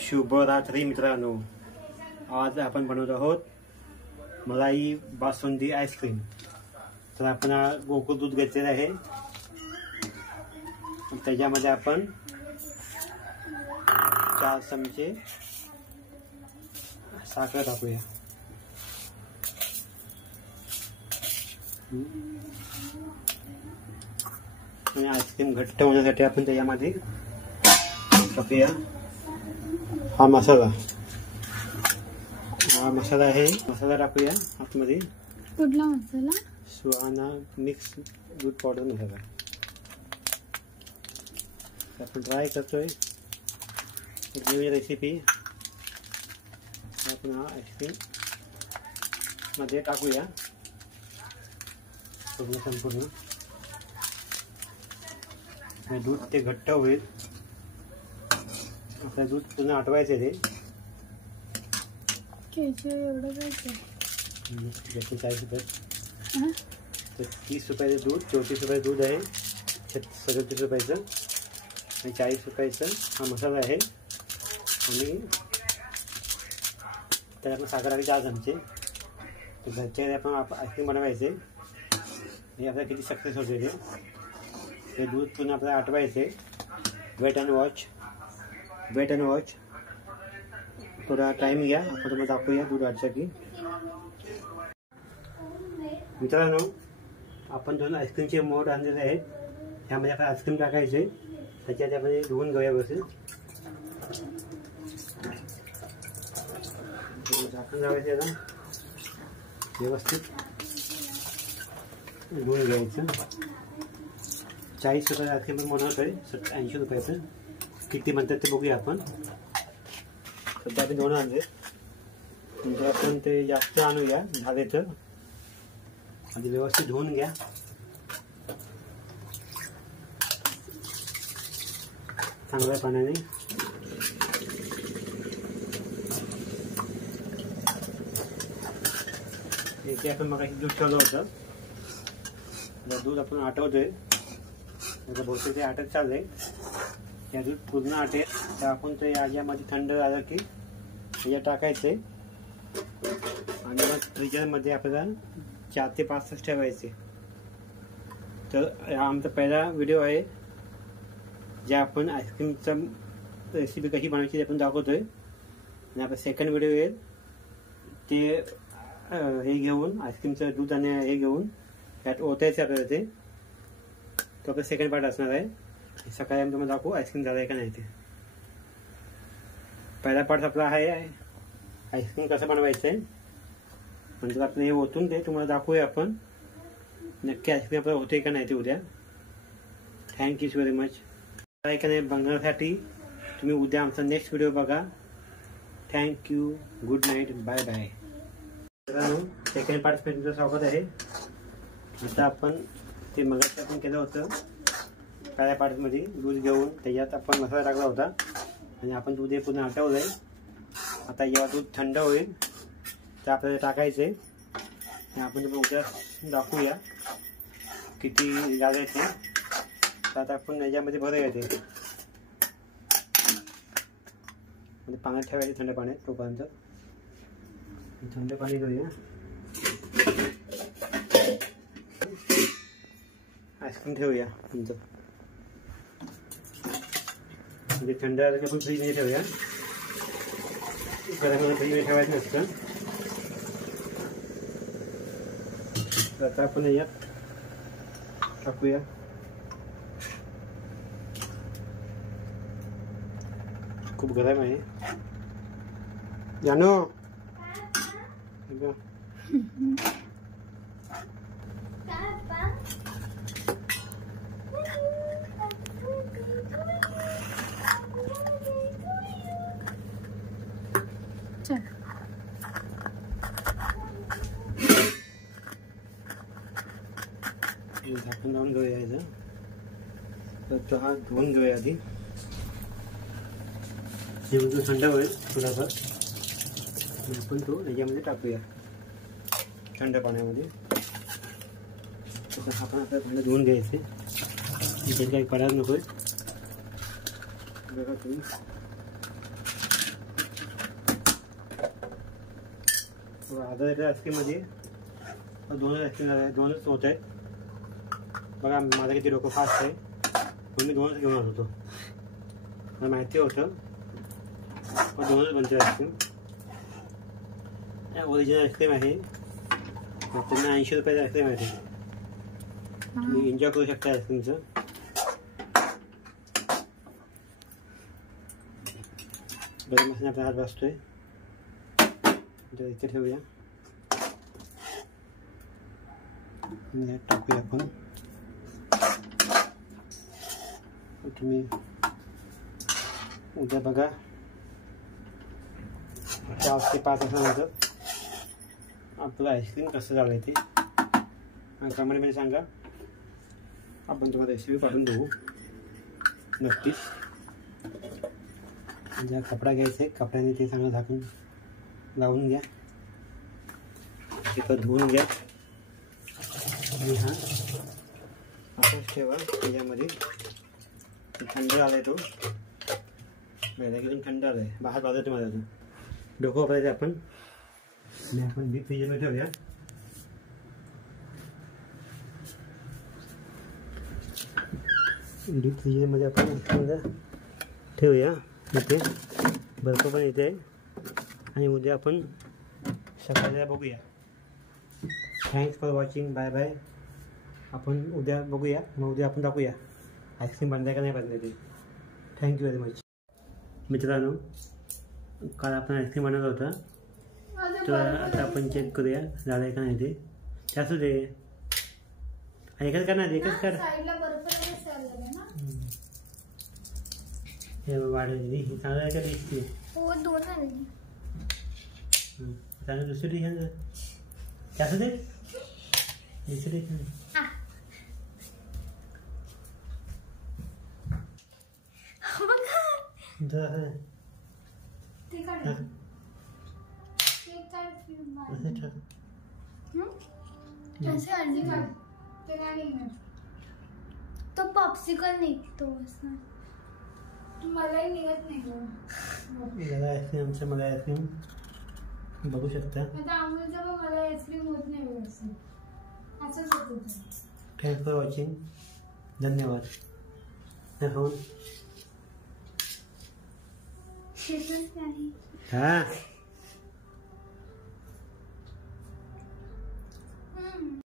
शुभ रात्री मित्रांनो, आज आपण बनवत आहोत मलाई बासुंदी आईस्क्रीम। तर आपण गोकुळ दूध घेतलेलं आहे, त्याच्यामध्ये आपण 4 चमचे साखर टाकूया। आणि आईस्क्रीम घट्ट होण्यासाठी आपण त्याच्यामध्ये टाकूया हा मसाला आहे। मसाला टाकूया आतमध्ये। कुठला मसाला? सुहाना मिक्स दूध पावडर मसाला। आपण ट्राय करतोय एक नवीन रेसिपी। आपण हा आईस्क्रीम मध्ये टाकूया संपूर्ण। दूध ते घट्ट होईल। आपलं दूध पूर्ण आटवायचं आहे ते। एवढं काय? 40 रुपये। तर 30 रुपयाचं दूध, 34 रुपये दूध आहे, 37 रुपयाचं आणि 40 रुपयाचं हा मसाला आहे। आणि त्याला आपण साखर आणि 4 चमचे। तर घरच्या आपण आईस्क्रीम बनवायचे। हे आपल्याला किती सक्सेस होते ते दूध पूर्ण आपल्याला आटवायचे। Wait and watch. थोडा टाइम घ्या, आपण तुम्हाला दाखवूया दूध वाटतं की। मित्रांनो, आपण 2 आईस्क्रीमचे मोड आणलेले आहेत। ह्यामध्ये आपण आईस्क्रीम टाकायचे, त्याच्यात आपण धुवून घेऊया व्यवस्थित। झाकून लावायचं याला, व्यवस्थित धुवून घ्यायचं। 40 रुपयाचं आईस्क्रीम बनवतोय, 80 रुपयाचं किती म्हणतात ते बघूया आपण। सध्या आपण 2 आणले, नंतर आपण ते जास्त आणूया झाले तर। आधी व्यवस्थित धुवून घ्या। चांगल्या पाण्याने इथे आपण मग दूध ठेवलं होतं, दूध आपण आटवतोय। आता बहुतेक ते आटत चाललंय। या दूध पूर्ण आटेल तर आपण ते याच्यामध्ये थंड झालं की याच्यात टाकायचे आणि मग फ्रीजरमध्ये आपल्याला 4 ते 5 तास ठेवायचे। तर हा आमचा पहिला व्हिडिओ आहे, जे आपण आईस्क्रीमचा रेसिपी कशी बनवायची ते आपण दाखवतोय। आणि आपला सेकंड व्हिडिओ येईल, ते हे घेऊन आईस्क्रीमचं दूध आणि हे घेऊन त्यात ओतायचं आपल्याला ते। तो आपला सेकंड पार्ट असणार आहे। सकाळी आम्ही तुम्हाला दाखवू आईस्क्रीम झालं आहे का नाही ते। पहिला पार्ट आपला आहे आईस्क्रीम कसं बनवायचं आहे, म्हणजे आपलं हे ओतून ते तुम्हाला दाखवूया आपण नक्की आईस्क्रीम आपल्याला होते का नाही ते उद्या। Thank you very much. काय का नाही बघण्यासाठी तुम्ही उद्या आमचा नेक्स्ट व्हिडिओ बघा। Thank you, good night, bye bye. मित्रांनो, सेकंड पार्ट तुमचं स्वागत आहे। आता आपण ते मगाशी आपण केलं होतं पहिल्या पार्टमध्ये दूध घेऊन त्याच्यात आपण मसाला टाकला होता आणि आपण दूध हे पूर्ण आटवलंय। आता जेव्हा दूध थंड होईल तर आपल्याला टाकायचे। आपण तुम्ही उद्या दाखवूया किती झालं ते। तर आता आपण याच्यामध्ये भरूया ते, म्हणजे पाण्यात ठेवायचे थंड पाण्यात। तोपर्यंत थंड पाणी करूया। आईस्क्रीम ठेवूया तुमचं, म्हणजे थंड झालं की आपण फ्रीजमध्ये ठेवूया। गरम फ्रीजमध्ये ठेवायचं नसतं। तर आता आपण यात टाकूया। खूप गरम आहे जानू। झाकून लावून घेऊया याचा। तर तो हा धुवून घेऊया आधी, जेव्हा थंड होईल थोडाफार आपण तो याच्यामध्ये टाकूया थंड पाण्यामध्ये। तसं आपण आपल्याला थंड धुवून घ्यायचे, इथे काही पडायला नको। बघा तुम्ही अर्धा लिटर आईस्क्रीममध्ये दोनच आईस्क्रीम आहे, दोनच होत आहेत. बघा माझं किती डोकं फास्ट आहे, म्हणून मी दोनच घेऊन होतो. मला माहिती होतं पण दोनच बनते आईस्क्रीम. ओरिजिनल आईस्क्रीम आहे, त्यांना 80 रुपयाचं आईस्क्रीम आहे. तुम्ही एन्जॉय करू शकता आईस्क्रीमचं. गरम असताना आपला हात भाजतोय, इथे ठेवूया. टाकूया आपण. तुम्ही उद्या बघा 4 ते 5 तासानंतर आपलं आईस्क्रीम कसं झालं आहे ते कमेंटमध्ये सांगा. आपण तुम्हाला रेसिपी पाठवून देऊ नक्कीच. ज्या कपडा घ्यायचा आहे कपड्याने ते चांगलं झाकून लावून घ्या, तिथं धुवून घ्या आणि हा असंच ठेवा. त्याच्यामध्ये थंड आला आहे, तो एकदम थंड आला आहे. बाहेर बाजूला मला अजून डोकं वापरायचं आपण. आणि आपण डीप फ्रीजरमध्ये ठेवूया. डीप फ्रीजरमध्ये आपण ठेवूया. इथे बर्फ पण येते आणि उद्या आपण सकाळला बघूया. Thanks for watching. Bye bye. आपण उद्या बघूया, मग उद्या आपण दाखवूया आईस्क्रीम बनलाय का नाही बनलाय ते. Thank you very much. मित्रांनो, काल आपण आईस्क्रीम बनवलं होतं, तर आता आपण चेक करूया झालं आहे का नाही ते. असू दे, एकच करणार, एकच कर. हे वाढवली ही चांगलं आहे का दिसते? हो, 2 आले. चांगलं दुसरी घ्या ना. असू दे, दुसरी घ्या. तो पॉप्सिकल निघतो मलाही निघत नाही. मला आईस्क्रीमचं मला आईस्क्रीम बघू शकता. अमूलचं पण मला आईस्क्रीम होत नाही व्यवस्थित, असंच होत होतं. Thanks for watching. धन्यवाद. शेतच नाही. हां.